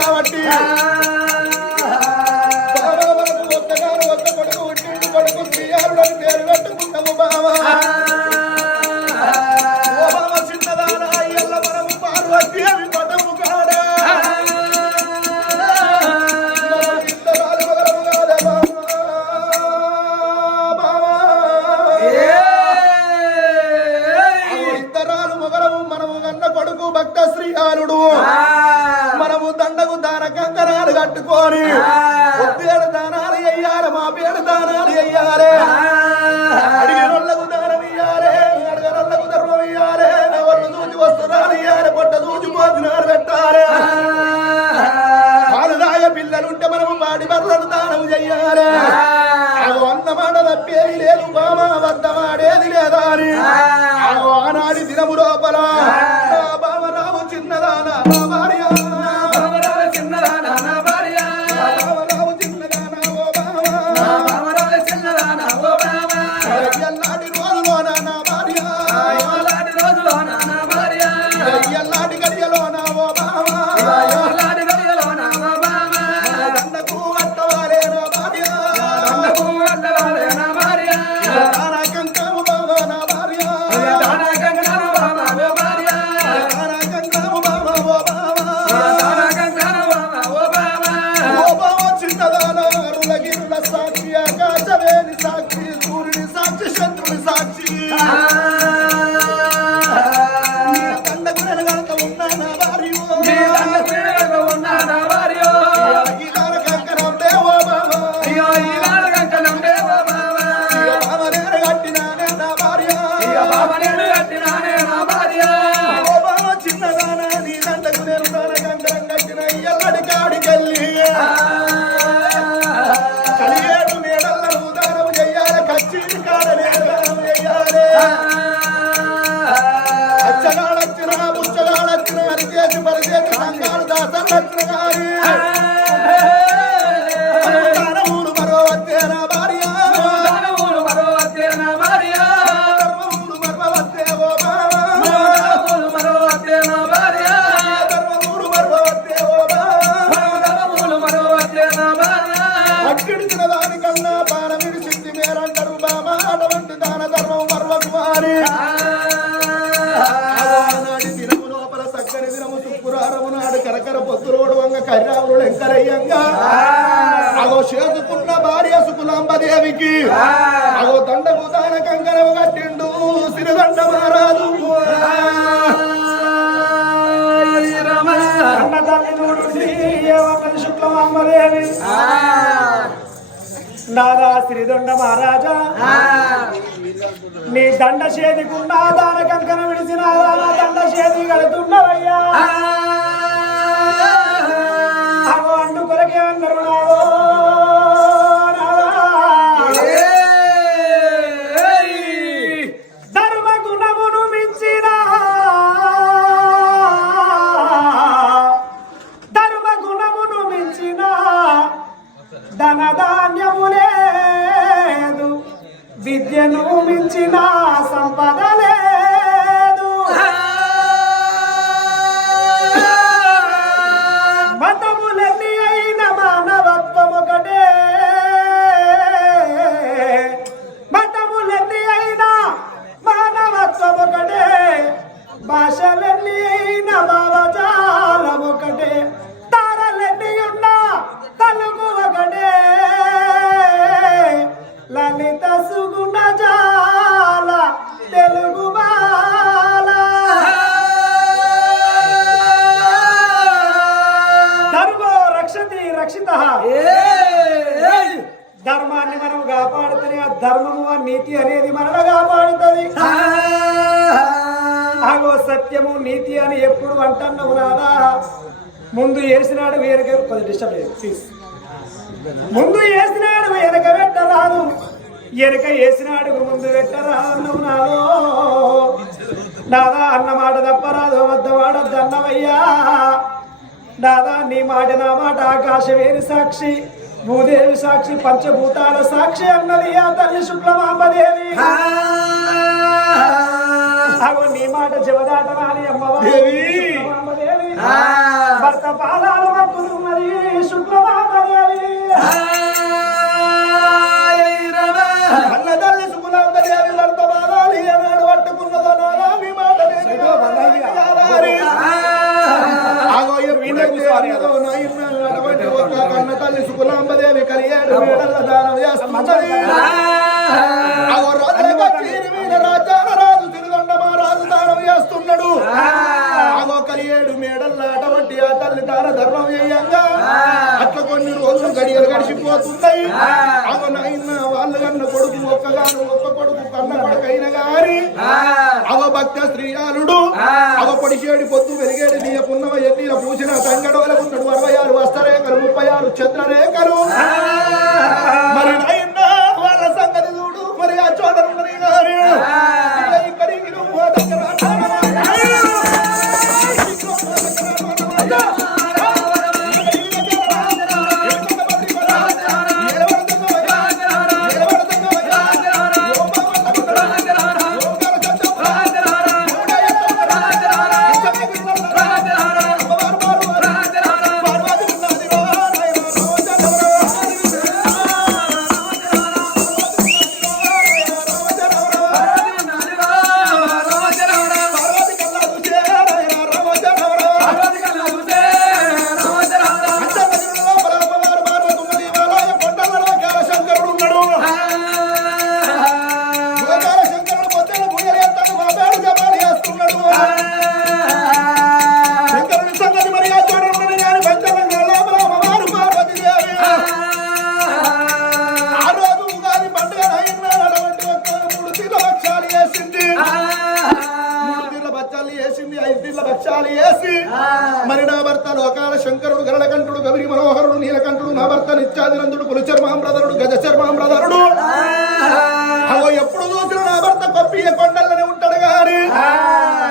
కాబట్టి ఒక్క కొడుకు పుట్టిండు కొడుకు శ్రీయారుడు అని పేరు పెట్టుకుంటాము బావా చిన్నదానా అయ్యల్ల మనము పార్వతి అవి పటము కాడా ఇద్దరాలు మగరము కాదా బావా ఇద్దరాలు మగరము మనము కన్న కొడుకు భక్త శ్రీయారుడు మనము దండకు దాన కంకణాలు కట్టుకొని పేరు దానాలు అయ్యాలి మా పేరు దానాలు అయ్యాలి అడిగినోళ్లకు దానం ఇయ్యాలి అడగనోళ్లకు ధర్మం ఇయ్యాలి వాళ్ళు చూచి వస్తున్నారు ఇయ్యాలి పొట్ట చూచి పోతున్నారు పెట్టాలి పాలు దాయ పిల్లలుంటే మనము పాడి బర్లను దానం చెయ్యాలి అగో అన్నమాట తప్పేది లేదు బామా వద్దమాడేది లేదా అని అగో ఆనాడి దినము లోపల బామరావు చిన్నదానా భార్య అగో చేసుకున్న భార్య సుకులాంబదేవికి అగో దండకు దాన కంకణం కట్టిండు సిరిదండ మహారాజు శుక్లాంబదేవి నాదా శ్రీదండ మహారాజా నీ దండ చేతికున్న దాన కంకణం విడిచిన దండ చేతి కడుతున్నవయ్యా అండు కొరకే అన్నారు ధర్మ గుణమును మించిన ధనధాన్యము లేదు విద్యను మించిన సంపద లేదు మతములన్నీ అయిన మానవత్వం ఒకటే మతములన్నీ అయిన మానవత్వం ఒకటే భాషలన్నీ అయిన భావజాలం ఒకటే తారలన్నీ ఉన్న తెలుగు ఒకటే లలిత సుగుణ జాల తెలుగు బాల ధర్మో రక్షతి రక్షిత ధర్మాన్ని మనం కాపాడుతుంది ఆ ధర్మము ఆ నీతి అనేది మనల్ని కాపాడుతుంది ఆగో సత్యము నీతి అని ఎప్పుడు అంటున్నావు రాదా ముందు వేసినాడు వేరక కొద్ది డిస్టర్బ్ ప్లీజ్ ముందు వేసినాడు వెనక పెట్టరాదు వెనక వేసినాడు ముందు పెట్టరాదు నాదో నాదా అన్న మాట తప్పరాదు వద్ద వాడద్దు అన్నవయ్యా నాదా నీ మాట నా మాట ఆకాశవేరి సాక్షి భూదేవి సాక్షి పంచభూతాల సాక్షి అన్నది ఆ తల్లి శుక్లమాంబదేవి అగో నీ మాట జవదాటనాని అమ్మవారి భర్త పాదాలు మక్కులు తల్లి సుకులాంబదేవి కలియేడు మేడల దానం చేస్తున్నది. రాజు తిరుగొండమా రాజు దానం చేస్తున్నాడు. అగో కలియేడు మేడల్ల అటువంటి ఆ తల్లి దాన ధర్మం చేయంగా అట్లా కొన్ని రోజులు గడియలు గడిచిపోతున్నాయి. అగో నాయన వాళ్ళు కన్న కొడుకు ఒక్క కొడుకు కన్న కొడుకైన గాని అవ భక్త శ్రీయాలుడు అవ పొడిచేడి పొద్దు వెలిగేడు నీయ పున్నమ ఎన్నీల పూసిన తంగడవల ఉన్నాడు 66 వస్తరేఖలు 36 చంద్రరేఖలు. మరి నాయన వాళ్ళ సంగతి చూడు. మరి ఆ చోటనున్నది గాని ఇక్కడికి నువ్వు మరి నా భర్త లోకాల శంకరుడు గరళకంఠుడు గౌరి మనోహరుడు నీలకంఠుడు నా భర్త నిత్యాదినందుడు పులిచర్మాంబ్రధరుడు గజచర్మాంబ్రధరుడు. అగో ఎప్పుడు చూసిన నా భర్త కొప్పియ కొండల్లోనే ఉంటాడు గాని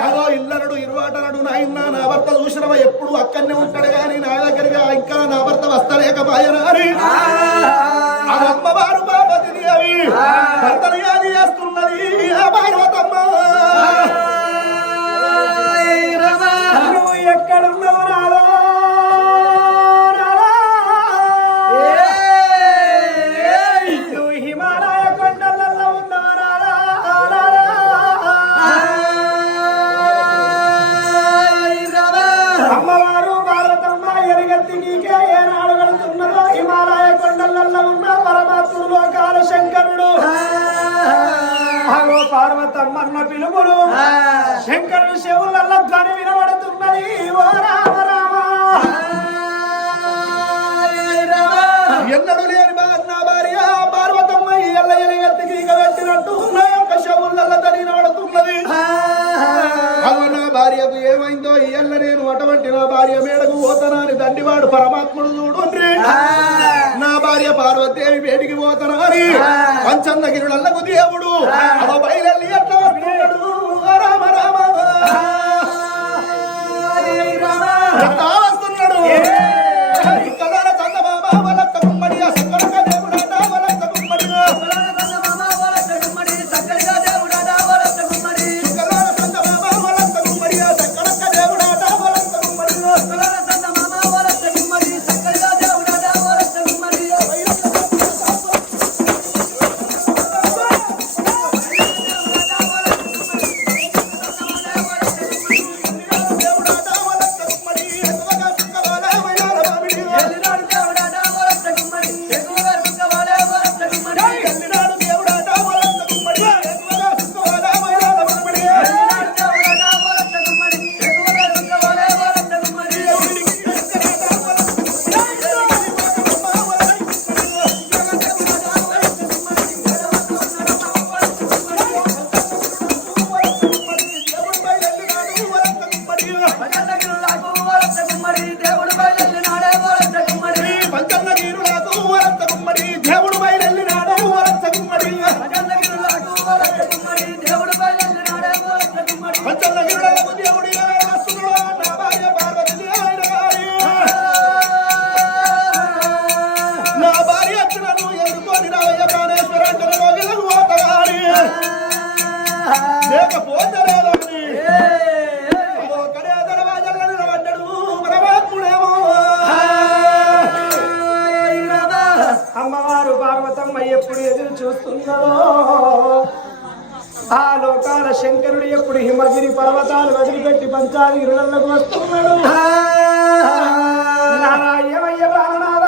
అగో ఇల్లనడు ఇరువాటనడు నాయన నా భర్త చూసినవా ఎప్పుడు అక్కడనే ఉంటాడు గాని నా దగ్గరగా ఇంకా నా భర్త వస్తలేకపోయనాని అమ్మవారు పార్వతిని అవి భర్తను యాది చేస్తున్నది ఆ పార్వతమ్మ. ఎక్కడున్నావు రాలో నువ్వు హిమాలయ కొండలలో ఉన్నారా? అమ్మవారు భారతమ్మ ఎలుగెత్తి నీకే ఏనాడు కడుతున్నదో హిమాలయ కొండలలో ఉన్న పరమాత్ముడు లోకాల శంకరుడు. పార్వతమ్మన్న పిలుపులు శంకరుడు శివుల ధ్వని వినబడుతున్నది. ఓ రామ రామ ఎన్నడు లేని నా భార్య పార్వతమ్మ ఎల్ల ఎలుగెత్తికి పెట్టినట్టు నా యొక్క శవుల ధ్వని వినబడుతున్నది. అవ నా భార్యకు ఏమైందో ఎల్ల నేను అటువంటి నా భార్య మేడకు పోతనాని దండివాడు పరమాత్ముడు చూడుండ్రి. నా భార్య పార్వతీదేవి వేడికి పోతనాని పంచందగిరులకు దేవుడు అవ బయలెల్లి ఎట్లా వస్తున్నాడు. రామ రామ వస్తున్నాడు. చందమామ వలత్త గుమ్మడి శంకరక దేవుడాట వలత్త గుమ్మడి అమ్మవారు పార్వతమ్మ ఎప్పుడు ఎదురు చూస్తున్నదో ఆ లోకాల శంకరుడు ఎప్పుడు హిమగిరి పర్వతాలు వదిలిపెట్టి పంచాగిరులకు వస్తున్నాడు. నారాయణయ్య ప్రాణనాథ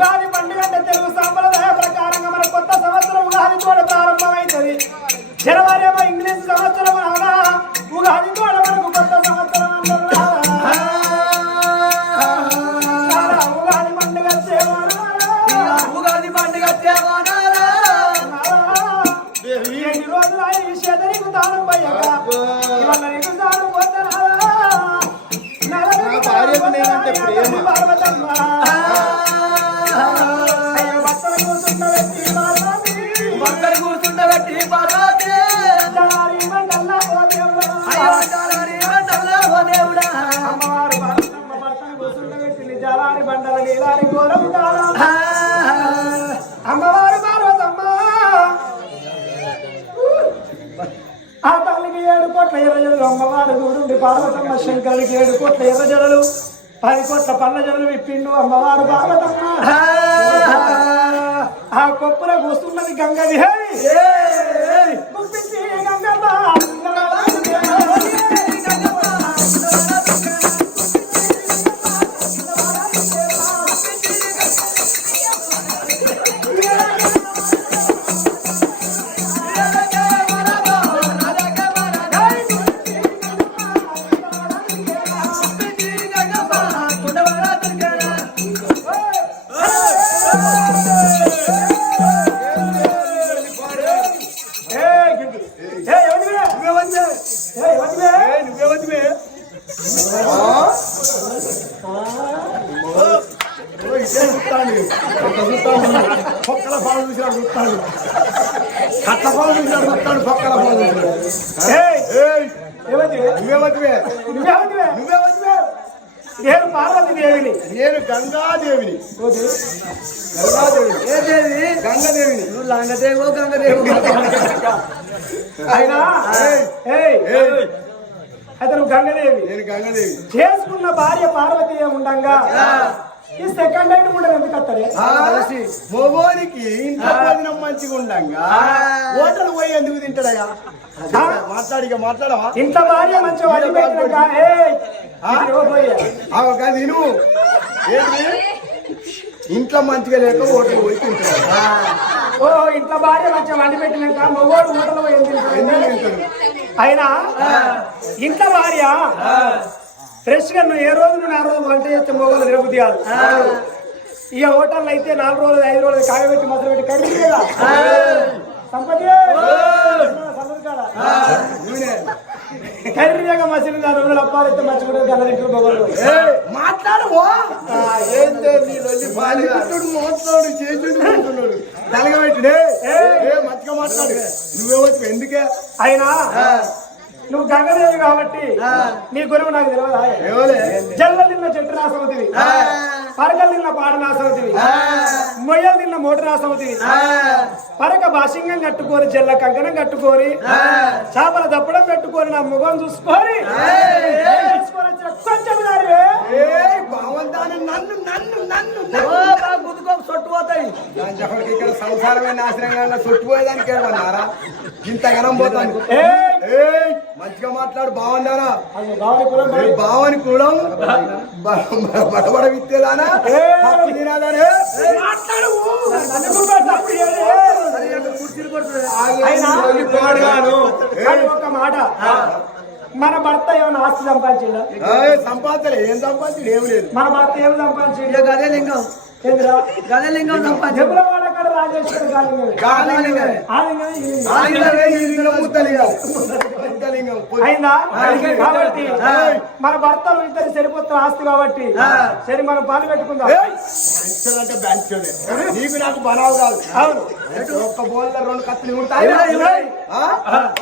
ఉగాది పండుగ అంటే తెలుగు సాంప్రదాయ ప్రకారంగా మన కొత్త సంవత్సరం ఉగాది కూడా ప్రారంభమవుతుంది. జనవరి ఏమో ఇంగ్లీష్ సంవత్సరం అనగా ఉగాది కూడా మనకు కొత్త సంవత్సరం అంటారు. ఉగాది పండుగ ఉగాది పండుగ ఎన్ని రోజులు ఈ శతనికి దానం పోయాక ఇవాళ నీకు దానం పోతారా పార్వతమ్మ భక్తులు కూర్చుండబెట్టి పార్వతి దేవుడా అమ్మవారు భర్తను కూర్చుండబెట్టింది జలారి బండల నీలారి ఘోరం అమ్మవారు పార్వతమ్మ ఆ తల్లికి 7 కోట్ల ఎర్రజడలు అమ్మవారు చూడండి పార్వతమ్మ శంకరుడికి 7 కోట్ల ఎర్రజడలు 10 కోట్ల పళ్ళ జడలు విప్పిండు అమ్మవారు పార్వతమ్మ ఆ కొప్పుల కూస్తున్నది గంగదేవి గుప్పించి గంగమ్మ పక్కల పాలు చూసినాడు చూస్తాడు కట్ల పాలు చూసినాడు చూస్తాడు పక్కల పాలు నువ్వేవతివే నేను పార్వతీదేవిని నేను గంగాదేవిని గంగాదేవిని నువ్వు లంగదేవో గంగదేవో అయినా అతను గంగదేవి నేను గంగాదేవి చేసుకున్న భార్య పార్వతీ ఉండంగా ఈ సెకండ్ ఐటమ్ ఉండదు ఎందుకు వస్తాడే మొగోనికి ఇంట్లో భోజనం మంచిగా ఉండంగా హోటల్ పోయి ఎందుకు తింటాడగా మాట్లాడవా ఇంట్లో భార్య మంచిగా వండి పెట్టినాక తిను ఏంటి ఇంట్లో మంచిగా లేక హోటల్ పోయి తింటాడు ఓ ఇంట్లో భార్య మంచిగా వండి పెట్టినాక మొగోడు హోటల్ పోయి ఎందుకు తింటాడు? అయినా ఇంట్లో భార్య ఫ్రెష్ గా నువ్వు ఏ రోజు నువ్వు 4 రోజులు వంట చేస్తే మొగలు తిరగబుద్ధి కాదు. ఇక హోటల్ అయితే 4 రోజులు 5 రోజులు కాగబెట్టి మొదలు పెట్టి కర్రీ లేదా సంపతి కర్రీగా మసిలి 4 రోజులు అప్పాలైతే మంచిగా గల్ల తింటారు మొగలు. మాట్లాడవో మాట్లాడు చేస్తున్నాడు తలగబెట్టుడే మంచిగా మాట్లాడు నువ్వేవచ్చు ఎందుకే అయినా నువ్వు గంగదేవి కాబట్టి నీ గురువు నాకు తెలియదా? జల్ల తిన్న చెట్టు రాసవుతుంది, పరకలు తిన్న పాడ నాసవుతుంది, మొయ్యలు తిన్న మోటు రాసవుతుంది, పరక భాషంగం కట్టుకొని జల్ల కంకణం కట్టుకొని చేపల దప్పడం పెట్టుకొని నా ముఖం చూసుకొని కొంచెం చుట్టుపోతాయి ఇక్కడ సంసారమే నాశనంగా చుట్టుపోయేదానికి ఏమన్నారా ఇంతగానం పోతాను మంచిగా మాట్లాడు బాగుందానా బావని కూడా బడబడ విత్తేదానా ఒక మాట మన భర్త ఏమైనా ఆస్తి సంపాదించిందా? సంపాదించలే ఏం సంపాదించడు ఏం లేదు మన భర్త ఏం సంపాదించిండు? గదే లింగం ఏంద్రా గదలింగం సంపాదించు జబులవాడ కాడ రాజేశ్వర అయిందా? కాబట్టి మన భర్తలు ఇద్దరు సరిపోతున్న ఆస్తి కాబట్టి సరే మనం పాలు పెట్టుకుందాం. అంటే బ్యాంక్ నీకు నాకు బనావు కాదు. అవును ఒక్క బోన్లో 2 కత్తులు ఉంటాయి,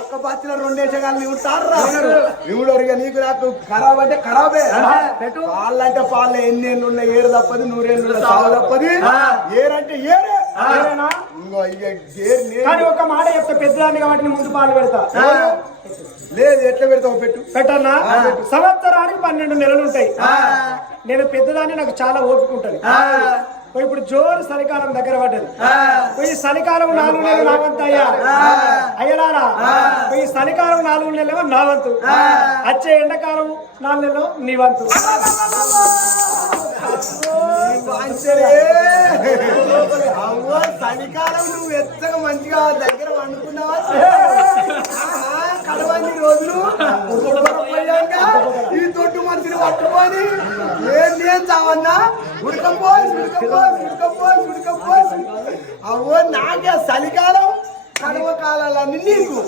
ఒక్క బాచిలో 2 వేసగాళ్ళు ఉంటారు. ఇవుడోరిగా నీకు నాకు ఖరాబ్ అంటే ఖరాబే. వాళ్ళంటే పాలు ఎన్ని ఏళ్ళు ఉన్నాయి 7 తప్పది 100 ఏళ్ళు సాగు తప్పది. ఏరంటే ఏరే కానీ ఒక మాట చెప్తా పెద్దదాన్ని కాబట్టి ముందు పాలు పెడతా. లేదు ఎట్లా పెడతావు పెట్టన్నా సంవత్సరానికి 12 నెలలు ఉంటాయి. నేను పెద్దదాన్ని నాకు చాలా ఓపిక ఉంటది. ఇప్పుడు జోరు చలికాలం దగ్గర పడ్డది. ఈ చలికాలం 4 నెలలు నా వంతు అయ్యా అయ్యడారా. ఈ చలికాలం 4 నెలలు నా వంతు, వచ్చే ఎండాకాలం 4 నెలలు నీ వంతు. చలికాలం నువ్వు వెచ్చగా మంచిగా దగ్గర వండుకున్నావా కడవని రోజులు పోయాక ఈ తొట్టు మనిషిని పట్టుకొని ఏం చావన్నా ఉడకపోయి అవో నాకే చలికాలం కడవ కాలాలన్నీ నీకు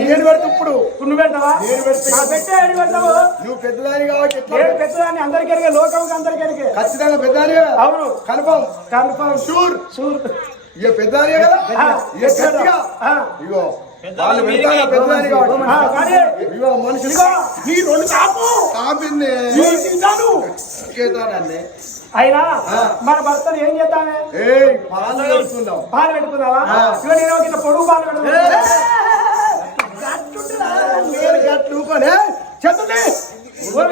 నేను పెడతా ఇప్పుడు నువ్వు పెడతావా నువ్వు పెద్దదాని కాబట్టి పెద్దదాన్ని అందరికీ లోకం అందరికీ ఖచ్చితంగా పెద్దదాని అవును కన్ఫర్మ్ షూర్ ఇక పెద్దదాని కదా ఇగో వాళ్ళు పెడతాను పెద్దదాని కాబట్టి ఇగో మనుషులు నీ రెండు కాపింది అయినా మన భర్తలు ఏం చేద్దామే పాలు పెట్టుకుందాం పాలు పెట్టుకుందావా ఇక నేను ఇట్లా పొడుగు పాలు పెట్టుకుంటా చెప్తుంది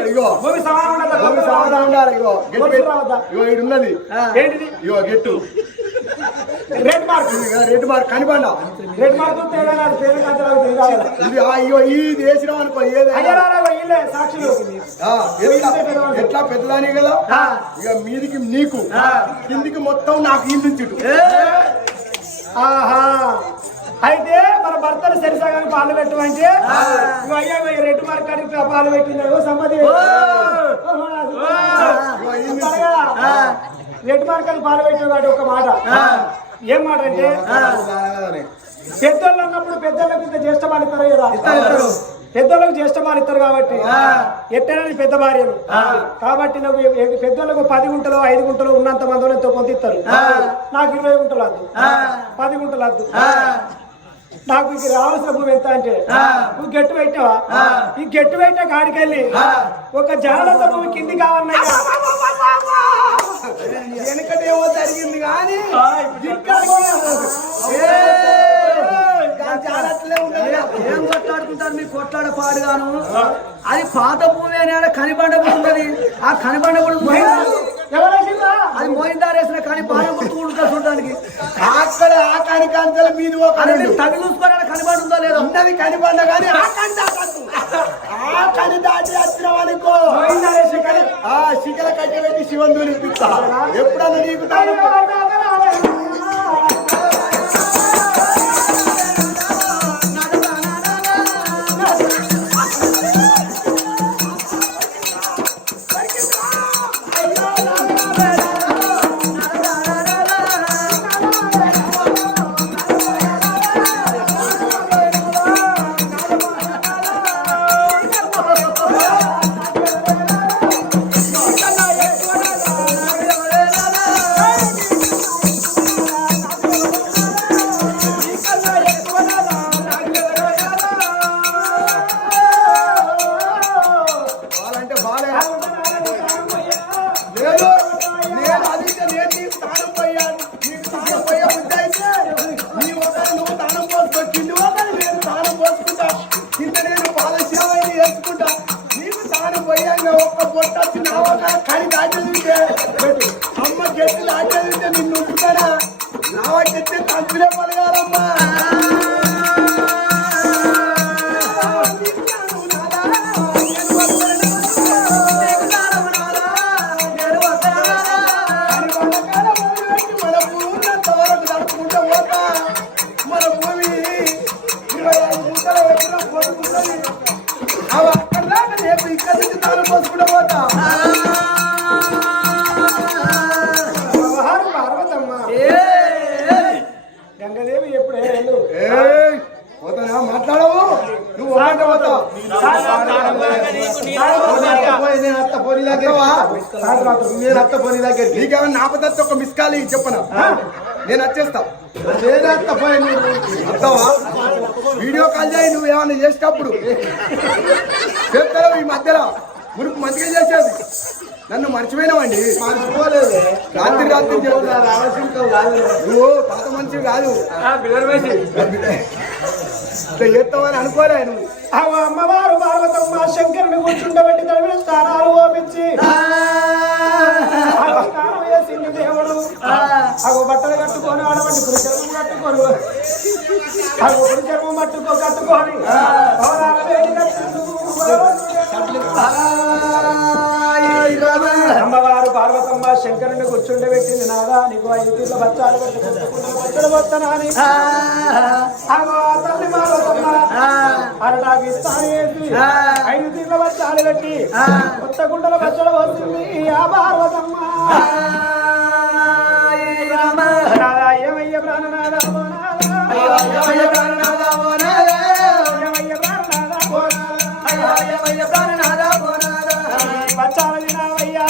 ఇగో భూమి సమానం ఉండాలి ఇగో ఇటు ఉన్నది ఏంటిది ఇగో గెట్టు రెడ్ మార్క్ కనిపండా రెడ్ మార్క్ ఇది అయ్యో ఇది వేసినాం అనుకో ఏదైనా సాక్షులు ఎట్లా పెద్దదాని కదా ఇక మీదికి నీకు కిందికి మొత్తం నాకు ఇంటి చుట్టూ ఆహా అయితే మన భర్తలు సరిసగాని పాలు పెట్టమంటే అయ్యా రెడ్ మార్కెట్ పాలు పెట్టినాడు సమ్మతి రెడ్ మార్కెట్ పాలు పెట్టిన ఒక మాట ఏం మాట అంటే పెద్దోళ్ళు అన్నప్పుడు పెద్దోళ్ళకి ఇంత జ్యేష్ఠ మాలిస్తారు కదా పెద్దోళ్ళకు జ్యేష్ఠ మాలిస్తారు కాబట్టి ఎట్టైనా పెద్ద భార్యలు కాబట్టి నువ్వు పెద్దోళ్ళకు 10 గుంటలు 5 గుంటలు ఉన్నంత మందిలో ఎంతో కొంత ఇస్తారు నాకు 20 గుంటలు వద్దు 10 గుంటలు వద్దు నాకు ఇది రావాల్సిన భూమి ఎంత అంటే నువ్వు గట్టు పెట్టావా ఈ గట్టు పెట్టే కాడికెళ్ళి ఒక జాగ్రత్త భూమి కింది కావన్నా వెనకటేమో జరిగింది కానీ ఏం కొట్లాడుకుంటారు మీరు కొట్లాడ పాడుగాను అది పాత భూమి అని కనిబండ ఉన్నది ఆ కనిబండ అది మోయిందారేసిన కానీ బాగా గుర్తుకుంటా చూడడానికి అక్కడ ఆ కనికాంతల మీద తగి చూసుకోవడానికి కనిబండ ఉందో లేదో ఉన్నది కనిబండ కానీ ఆ కని దాటి వచ్చినాం అనుకో ఆ శిఖల కట్టి పెట్టి శివంతుని ఇప్పిస్తా ఎప్పుడన్నా నీకు అమ్మ గట్టి దాటే నిన్ను ఉంటున్నారా నావైతే తంతులే పలగాలమ్మా మన భూమి అంతవరకు నడుపుకుంటూ పోతా మన భూమి 25 గుంటల ఎకరం పొడుగుంటుంది అవి అక్కడ దాకా రేపు ఇక్కడ నుంచి తాను పోసుకుంటూ పోతా గంగదేవి ఎప్పుడు పోతానా మాట్లాడవు నువ్వు నేను అత్త పోనీ దగ్గర నీకేమన్నా ఆపదత్త ఒక మిస్ కాల్ చెప్పనా నేను వచ్చేస్తా నేను అత్త పోయి అత్తవా వీడియో కాల్ చేయి నువ్వు ఏమన్నా చేసేటప్పుడు చెప్తావు ఈ మధ్యలో మురుకు మంచిగా చేసేది నన్ను మర్చిపోయినావండి మర్చిపోలేదు రాత్రి నువ్వు పాత మనిషి కాదు ఇట్లా చేస్తావని అనుకోలే నువ్వు అమ్మవారు పార్వతమ్మ శంకరుని కూర్చుండబెట్టి తమిళ స్థానాలు ఓపించి స్నానం వేసింది దేవుడు అగో బట్టలు కట్టుకొని ఆడబట్టి పురుషర్మం కట్టుకొని అగో పురుషర్మం కట్టుకొని Bye. కూర్చుండబెట్టింది నాదా నీకు 5 తీర్ల బచ్చాలు పెట్టి బచ్చలు వస్తానని తల్లి మారమ్మ అరటాకి ఇస్తాను వేసి 5 తీర్ల బచ్చాలు పెట్టి కొత్త కుండల బచ్చలు వస్తుంది ఆ పార్వతమ్మ ఏమయ్య ప్రాణనాథ బచ్చాలు వినావయ్యా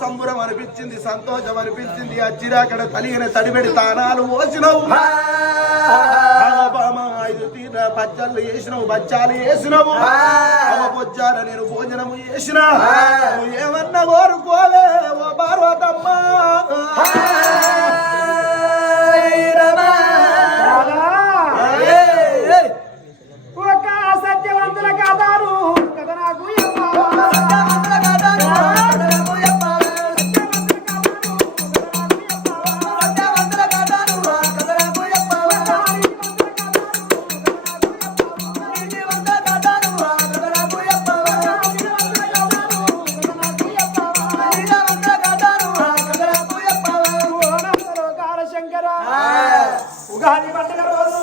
సంబరం అనిపించింది, సంతోషం అనిపించింది. అచ్చిరాకడ తలిగిన తడిబెడి తానాలు పోసినవు, 5 తీర్ల పచ్చళ్ళు వేసినవు, బచ్చాలు వేసినవు, పొచ్చాల నేను భోజనము చేసిన. ఏమన్నా కోరుకోలే ఓ పార్వతమ్మ. ఒక సత్యవంతుల కథను కథ నాకు ఉగాది పండుగ రోజు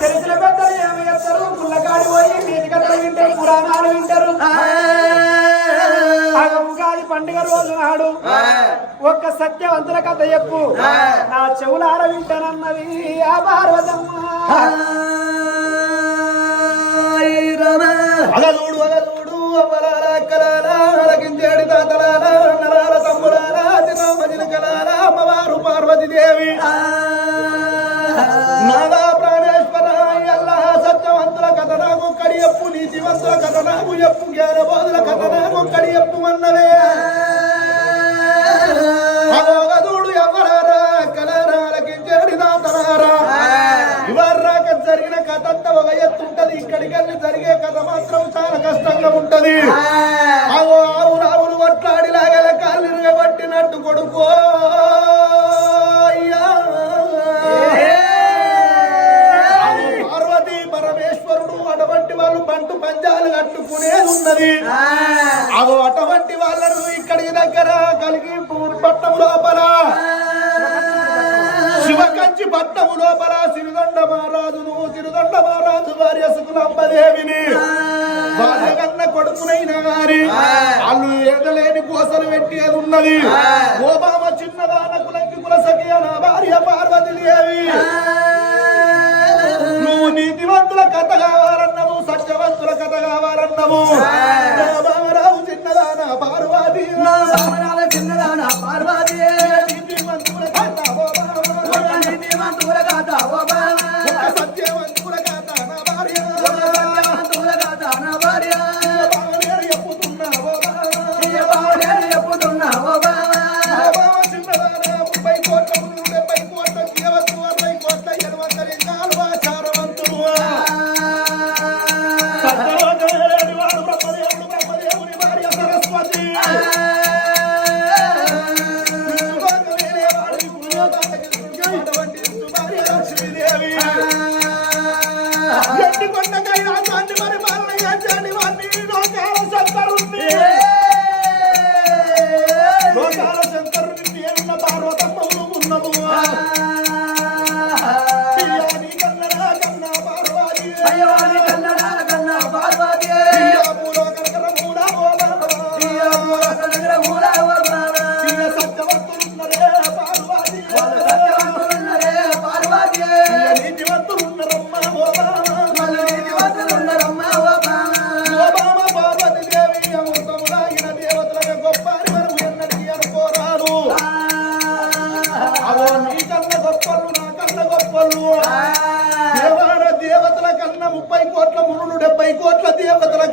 తెలిసిన పెద్దలు ఏమి చెప్తారు, పుల్లకాడి పోయి నీతి కథలు వింటారు, పురాణాలు వింటారు. ఉగాది పండుగ రోజు నాడు ఒక్క సత్యవంతుల కథ చెప్పు నా చెవులార వింటానన్నది ఆ పార్వతమ్మ. అగలూడు అగలూడు అవ్వలారా అక్కలారా అలకించేడి తాతలారా నరాల తమ్ములారా తినమజిన కలారా అమ్మవారు పార్వతీదేవి నాదా ప్రాణేశ్వర అల్లా సత్యవంతుల కథ నాకు కడియప్పు, నీతివంతుల కథ నాకు ఎప్పు, జ్ఞానబోధుల కథ నాకు కడియప్పు అన్నవే. అగోగదూడు ఎవ్వరారా అక్కలారా అలకించేడి తాతలారా ఇవర్రాక జరిగిన కథ అంతా ఒక ఎత్తుంటది, ఇక్కడికెళ్ళి జరిగే కథ మాత్రం చాలా కష్టంగా ఉంటది. ఆవు ఆవును కొట్లాడిలాగా కాళ్ళు ఇరగబట్టినట్టు కొడుకో పార్వతీ పరమేశ్వరుడు అటువంటి వాళ్ళు బంటు పంజాలు కట్టుకునేది ఉన్నది. అటువంటి వాళ్ళను ఇక్కడికి దగ్గర కలిగి పట్టము లోపల శివకంచి పట్టము లోపల సిరిగొండ మహారాజు వారి అసుకులంబదేవిని వాళ్ళకన్న కొడుకునైనా గాని వాళ్ళు ఏడలేని కోసలు పెట్టేది ఉన్నది. ఓబామ చిన్నదాన కులకి కులసకి నా భార్య పార్వతీదేవి. నువ్వు నీతివంతుల కథ కావాలన్నావు, సత్యవంతుల కథ కావాలన్నావు. రామారావు చిన్నదాన పార్వతి, చిన్నదాన పార్వతి, నీతివంతుల కథ సత్యవంతుల కథ నా భార్య, నా భార్య చెప్పుతున్నావో చెప్పుతున్నావో చిన్నదాన 30 కోట్ల 70 కోట్ల 60 కోట్ల 70 లింగాలు ఆచారవంతులు. సత్యవంతుడు వాడు బ్రహ్మదేవుని భార్య సరస్వతి. లక్ష్మీదేవి ఎట్టి కొండకైనా మరి మరణి వారిని లోకాల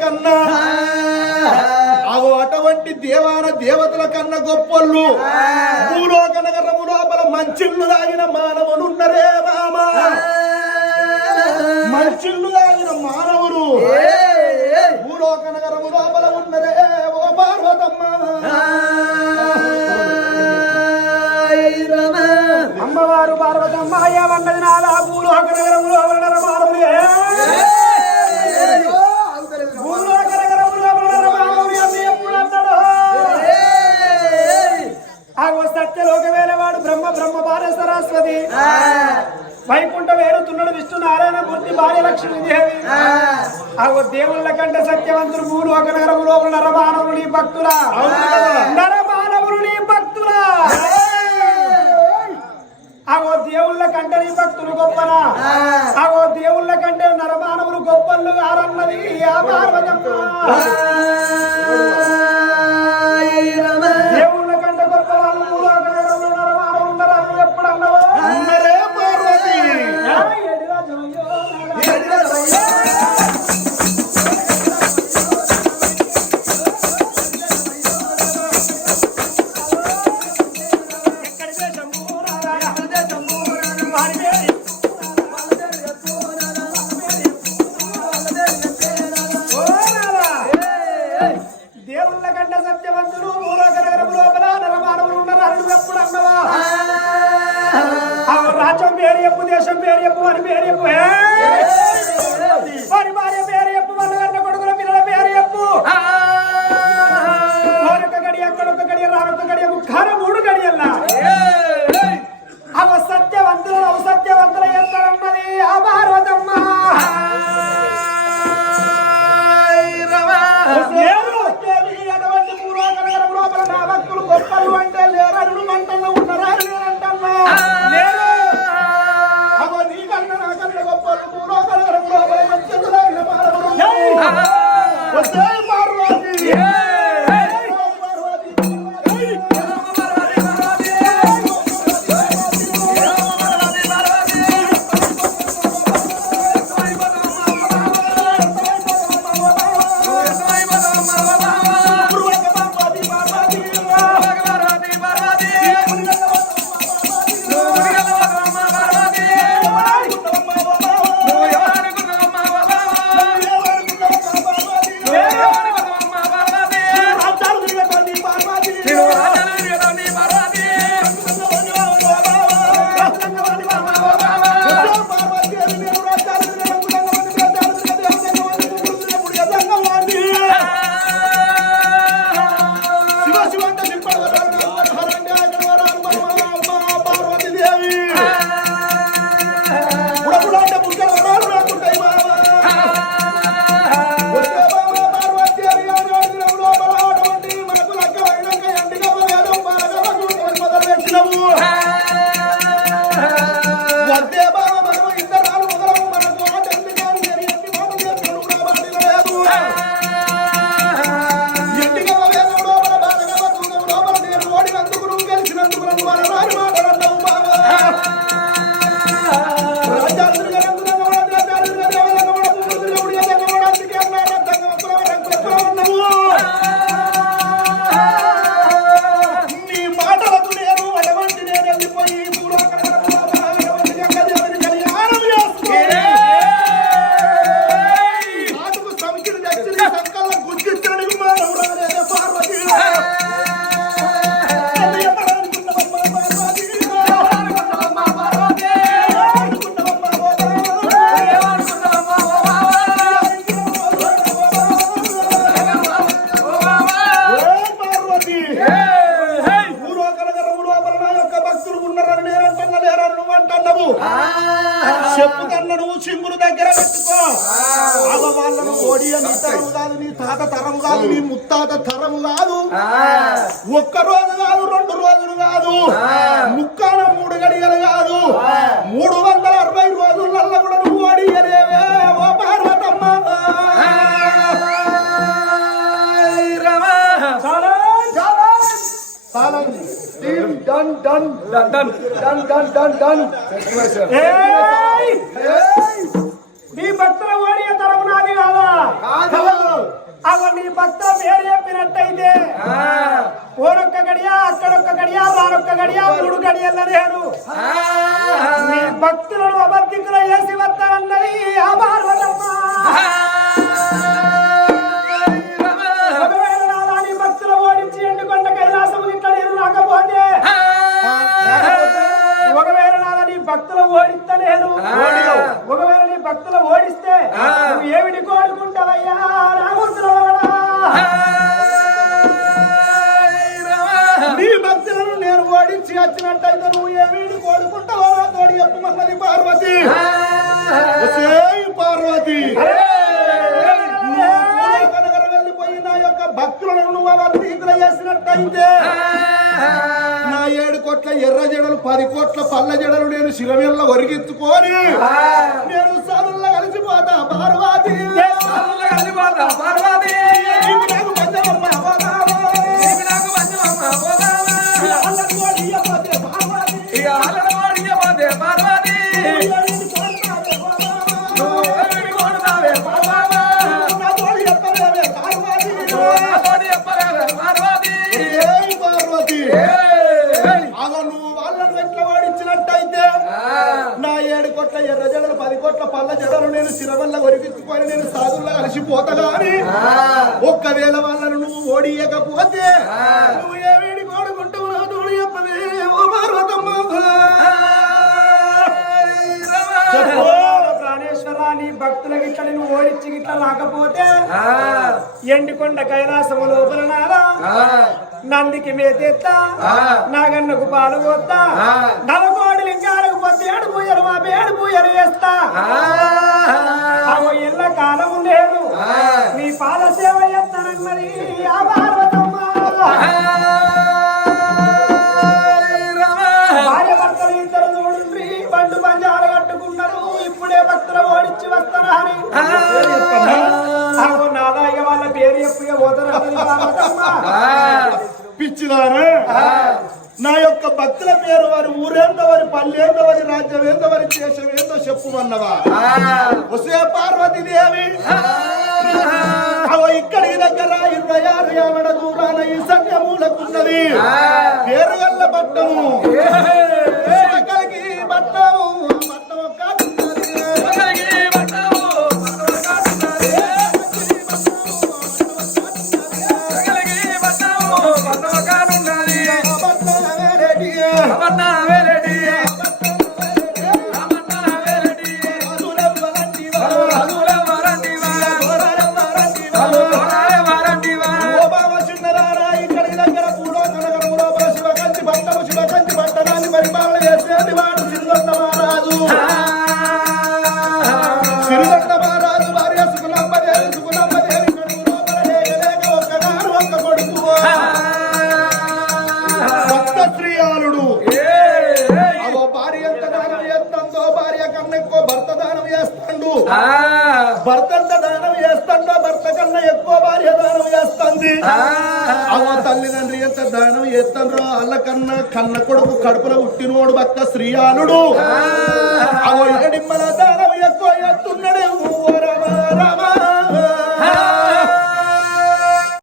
కన్నా అగో అటువంటి దేవాన దేవతల కన్నా గొప్పళ్ళు భూలోక నగరము లోపల మంచిళ్ళు తాగిన మానవులున్నరే మామ మంచిళ్ళు తాగిన మానవులు భూలోక నగరము లోపల ఉన్నరే ఓ పార్వతమ్మ అమ్మవారు పార్వతమ్మ అయ్యవన్నది నాలా భూలోక నగరములో ఉన్నర మానవులే భూలోక నగరములో ఉన్నర మానవులు అని ఎప్పుడు అన్నాడు ఆగో సత్యలోక వేలవాడు బ్రహ్మ భార్య సరస్వతి వైకుంఠ వేరుతున్నాడు విష్ణు నారాయణ మూర్తి భార్య లక్ష్మీదేవి ఆగో దేవుళ్ళ కంటే సత్యవంతుడు భూలోక నగరములో ఉన్నర మానవులు నీ భక్తులా నర మానవులు నీ భక్తులా ఆగో దేవుళ్ళ కంటే నీ భక్తులు గొప్పనా ఆగో దేవుళ్ళ కంటే నరమానవులు గొప్పలు గారన్నది ఆ పార్వతమ్మ దేవుళ్ళ కంటే గొప్ప వాళ్ళు భూలోక నగరంలో నరమానవులు ఉన్నారు ఎప్పుడు అన్నావా ఉన్నరే పార్వతి దేవుళ్ళ కంటే సత్యవంతులు భూలోక నగరం లోపల నరమానవులు ఉన్నారు ఎప్పుడు అన్నవా రాజ్యం పేరు చెప్పు దేశం పేరు చెప్పు వారి పేరు చెప్పు వారి భార్య పేరు చెప్పు వాళ్ళ గంట కొడుకుల పిల్లల పేరు చెప్పు వారొక గడియ అక్కడొక గడియ రానొక గడియ ముఖాన 3 గడియల్లా అవ సత్యవంతులు సత్యవంతుల ఎత్తరన్నది ఆ పార్వతమ్మ అటువంటి భూలోక నగరం లోపల నా భక్తులు గొప్పలు అంటే లేరడు మంటల్లో ఉన్నారా అంటన్నా లేరు అగో నీ కన్నా నా కన్నా గొప్పలు భూలోక నగరం లోపల మంచి పార్వతి చెప్పుకన్నను చింగురు దగ్గర పెట్టుకో వాళ్ళను ఓడి అని తరము కాదు, నీ తాత తరము కాదు, నీ ముత్తాత తరము కాదు. ఒక్క రోజు కాదు, 2 రోజులు కాదు, ముక్కాన 3 గడియలు కాదు, 360 రోజులల్లో కూడా నువ్వు ఓడియలేవే ఓ పార్వతమ్మ. నీ భక్తుల ఓడియ తరము నాది కాదా? వెళ్ళలేను నీ భక్తులను అబద్ధికులు చేసి వస్తానన్నది ఆ పార్వతమ్మ. ఒకవేళ నాలా నీ భక్తులు ఓడించి ఎండుకొండ కైలాసము ఇట్లా నేను రాకపోతే ఒకవేళ నాలా నీ భక్తులు ఓడిస్తలేను ఒకవేళ నీ భక్తులు ఓడిస్తే నువ్వు ఏమిటి కోరుకుంటావయ్యా రామచంద్రవడా? నీ భక్తులను నేను ఓడించి వచ్చినట్టయితే నువ్వు ఏమీని కోరుకుంటావో తోడి చెప్పమన్నది పార్వతి. పార్వతి కనగర వెళ్ళిపోయి నా యొక్క భక్తులను నువ్వు అబద్ధికులు చేసినట్టయితే నా 7 కోట్ల ఎర్ర జడలు 10 కోట్ల పల్ల జడలు నేను శిరమెల్ల ఒరిగించుకొని నేను సాధుల్లో కలిసిపోతా పార్వతి. నా 7 కోట్ల ఎర్ర జడలు 10 కోట్ల పల్ల జడలు నేను శిరవల్ల ఒరిగించుకొని నేను సాధుల్లో కలిసిపోతా గాని ఒక్కవేళ వాళ్ళను నువ్వు ఓడియకపోతే నువ్వు ఏమేడి కోడుకుంటావు తోడు చెప్పవే ఓ పార్వతమ్మ. ప్రాణేశ్వరా నీ భక్తులకి ఇట్లా నువ్వు ఓడించి ఇట్లా రాకపోతే ఎండికొండ కైలాసము లోపల నారా నందికి మేతెత్తా నాగన్నకు పాలు పోతా నలకోడి లింగాలకు పొద్దు ఏడు పూయలు మా పేడు పూయలు వేస్తా అవు ఇళ్ళ కాలము లేదు నీ పాల సేవ చేస్తానన్నది ఆ పార్వతమ్మ. భార్య భర్తలు ఇద్దరు చూడండి బండు పంజాలు కట్టుకున్నారు ఇప్పుడే భక్తులు ఓడించి వస్తానని నాదాయిగా వాళ్ళ పేరు ఎప్పుగా పోతారు. పిచ్చిదారా నా యొక్క భక్తుల పేరు వారి ఊరేందో వారి పల్లెందో వారి రాజ్యం ఏందో వారి దేశం ఏందో చెప్పుమన్నవా? వసే పార్వతీదేవి ఇక్కడి దగ్గర 26 ఏమడ దూరాన ఈ సంఖ్యమూలకున్నది పేరు గల్ల పట్టము కలిగి పట్టము పట్టము భర్తంత దానం చేస్తాడో భర్త కన్నా ఎక్కువ భార్య దానం చేస్తుంది. అవ తల్లిదండ్రి ఎంత దానం చేస్తాడో వాళ్ళ కన్నా కన్న కొడుకు కడుపులో పుట్టినోడు భక్త శ్రీయాలుడు. అవ ఏడిమ్మల దానం ఎక్కువ